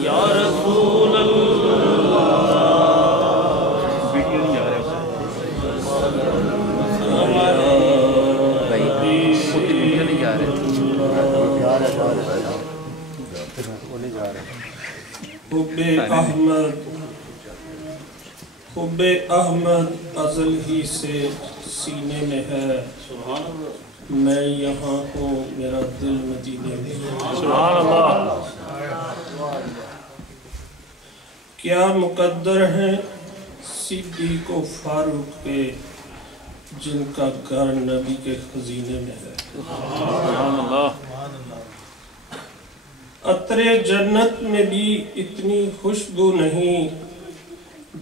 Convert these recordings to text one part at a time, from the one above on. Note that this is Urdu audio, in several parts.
یا رسول حب احمد ازل ہی سے سینے میں ہے، میں یہاں ہوں میرا دل مدینے میں۔ سبحان اللہ۔ کیا مقدر ہیں صدیق و فاروق کے، جن کا گھر نبی کے خزینے میں ہے۔ سبحان اللہ۔ عطر جنت میں بھی اتنی خوشبو نہیں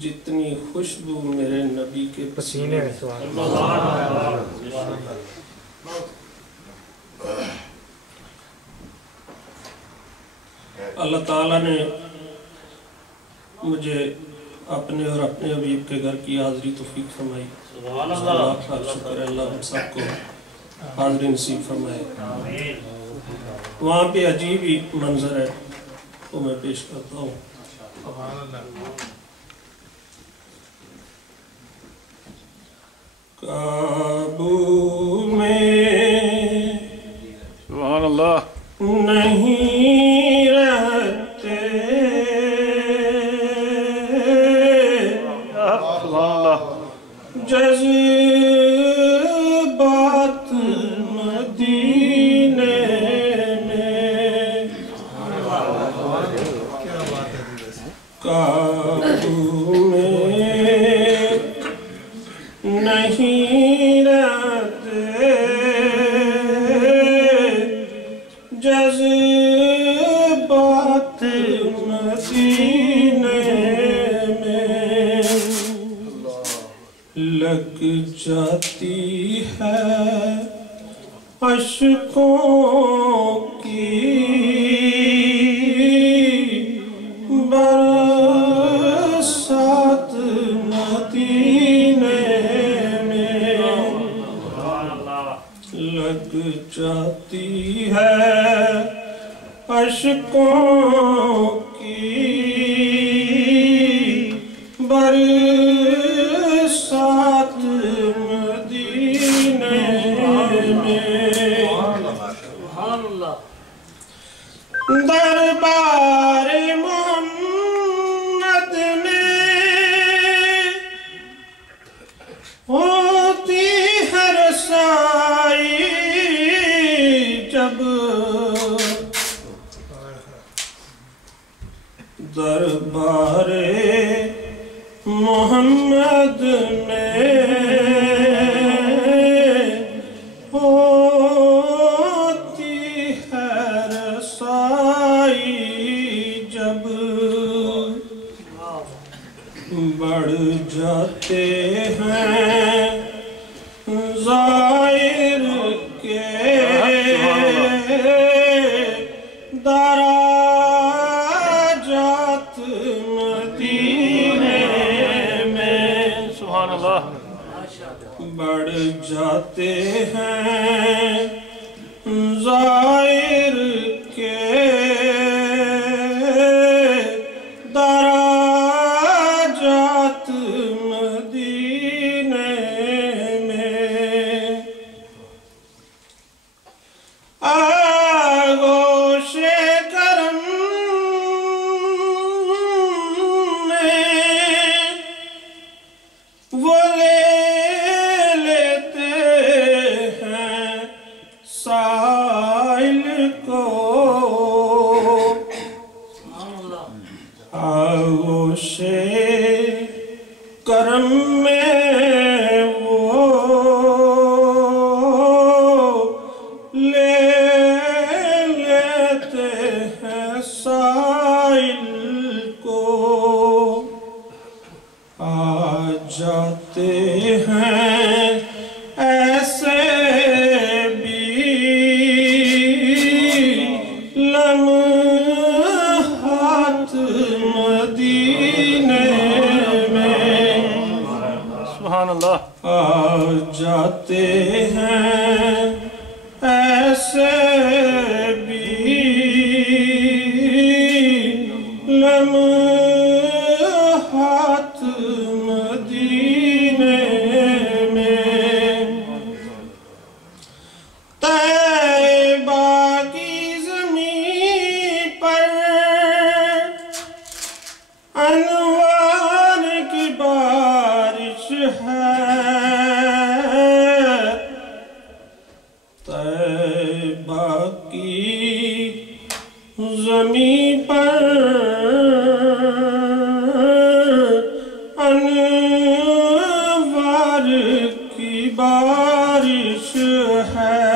جتنی خوشبو میرے نبی کے پسینے میں۔ اللہ تعالیٰ نے مجھے اپنے اور اپنے حبیب کے گھر کی حاضری توفیق فرمائی۔ لاکھ لاکھ شکر ہے اللہ ہم سب کو حاضری نصیب فرمائے۔ وہاں پہ عجیب ہی منظر ہے وہ میں پیش کرتا ہوں۔ قابو میں سبحان اللہ نہیں رہتے، سبحان اللہ، جذبات مدینے میں، قابو میں نہیں رہتے، جذبات مدینے میں، لگ جاتی ہے اشکوں کی برسات مدینے میں، لگ جاتی ہے اشکوں کی برسات مدینے میں، دربار محمد میں ہوتی ہے رسائی جب، دربار محمد میں ہوتی ہے رسائی جب، بڑھ جاتے ہیں زائر کے دراجات مدینے میں، سبحان اللہ، بڑھ جاتے ہیں زائر کے دراجات مدینے میں، آغوش کرم میں وہ لے لیتے ہیں سائل کو، آغوش کرم میں وہ لے لیتے ہیں سائل کو، آ جاتے ہیں ایسے بھی لمحات مدینے میں، سبحان اللہ، آ جاتے ہیں ایسے بھی زمین پر انوار کی بارش ہے،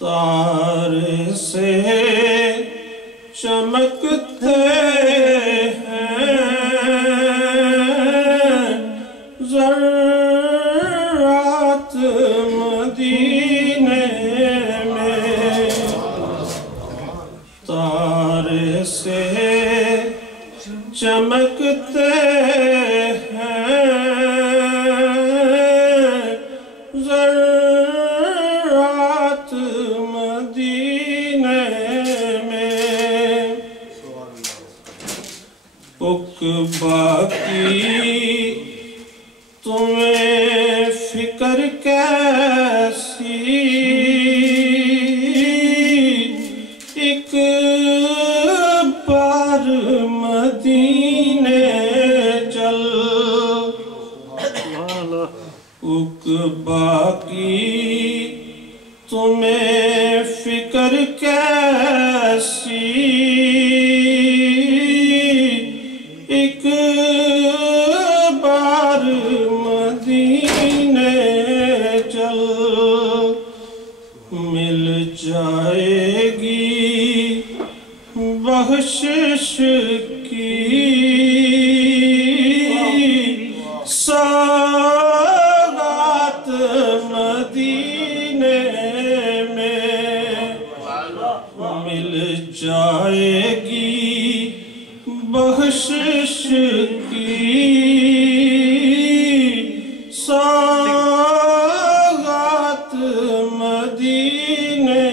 تارے سے چمکتے ہیں ذرات مدینے میں، تارے سے چمکتے ہیں ذرات مدینے میں، عقبہ کی تمہیں فکر کیسی، ایک بار مدینے چل، عقبہ کی تمہیں فکر کیسی، ایک بار مدینے چل، مل جائے گی بخشش کی سوغات مدینے میں، مل جائے گی بخشش کی سوغات مدینے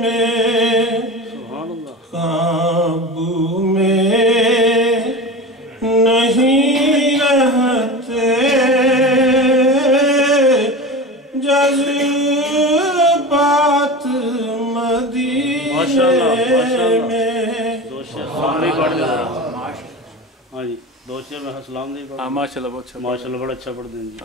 میں، قابو میں نہیں رہتے جذبات مدینے میں۔ ہاں جی، دو شعر میں سلام دے گا۔ ماشاءاللہ بہت اچھا، ماشاءاللہ بڑا اچھا پڑھ دیں گے۔